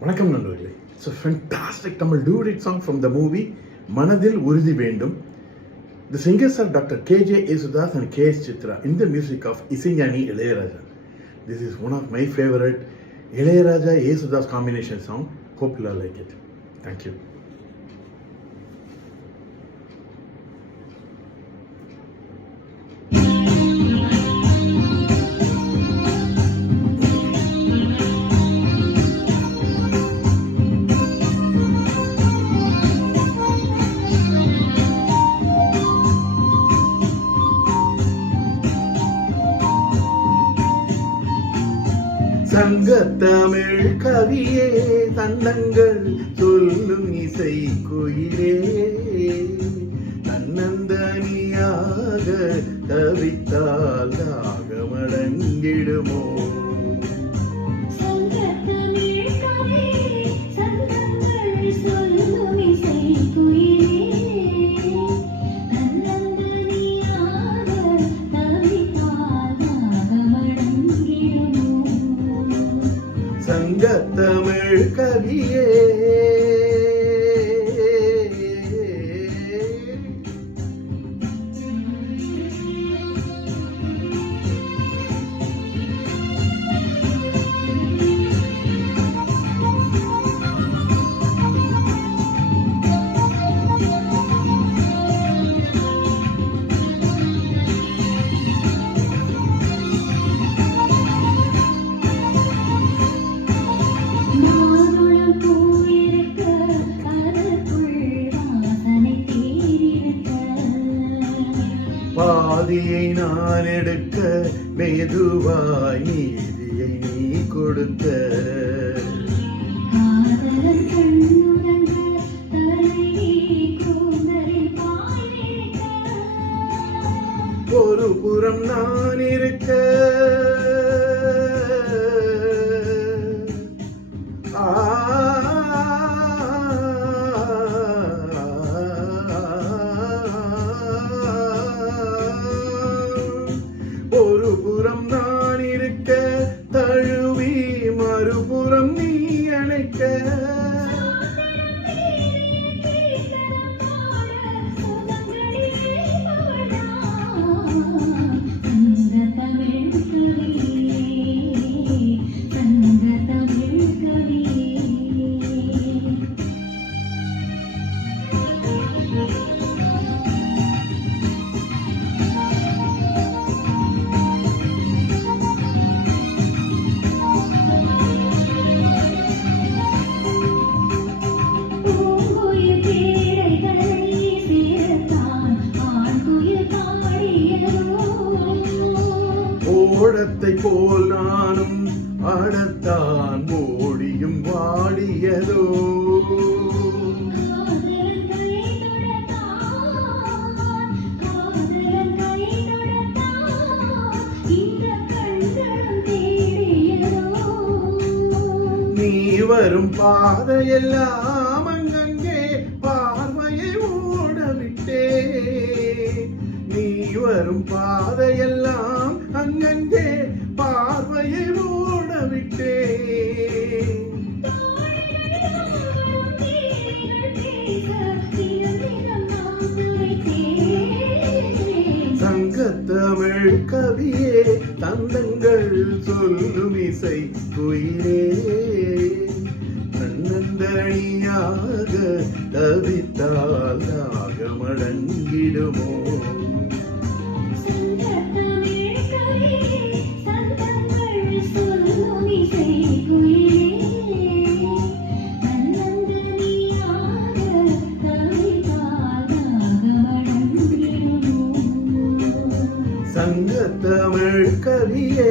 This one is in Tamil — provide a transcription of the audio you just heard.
வணக்கம் நண்பர்களே. It's a fantastic Tamil duet song from the movie மனதில் உறுதி வேண்டும். The singers are Dr. K.J. Yesudas and K.S. Chitra in the music of Isignani Ilayaraja. This is one of my favorite Ilayaraja Yesudas combination song. Hope you all like it. Thank you. சங்கத்தமிழ் கவியே தன்னங்கள் சொல்லும் இசை குயிலே தன்னந்தனியாக தவித்தால் தாகமடங்கிடுமோ. சங்கத்தமிழ் கவியே பாதியை நான் எடுக்க மெதுவாய் நீதியை நீ கொடுக்க. ஒரு புறம் நான் இருக்க ஒரு புறம் நான் இருக்க தழுவி மறுபுறம் நீ அணைக்க. ஓடத்தை போல் நானும் ஆடத்தான் ஓடியும் வாடியதோ. நீ வரும் பாதையெல்லாம் அங்கங்கே பார்வையை ஓடவிட்டே. நீ வரும் பாதையெல்லாம் அங்கங்கே பார்வையை ஓடவிட்டே. சங்கத்தமிழ் கவியே தந்தங்கள் சொல்லும் இசை குயிலே தன்னந்தனியாக தவித்தால் தாகமடங்கிடுமோ. சங்கத்தமிழ் கவியே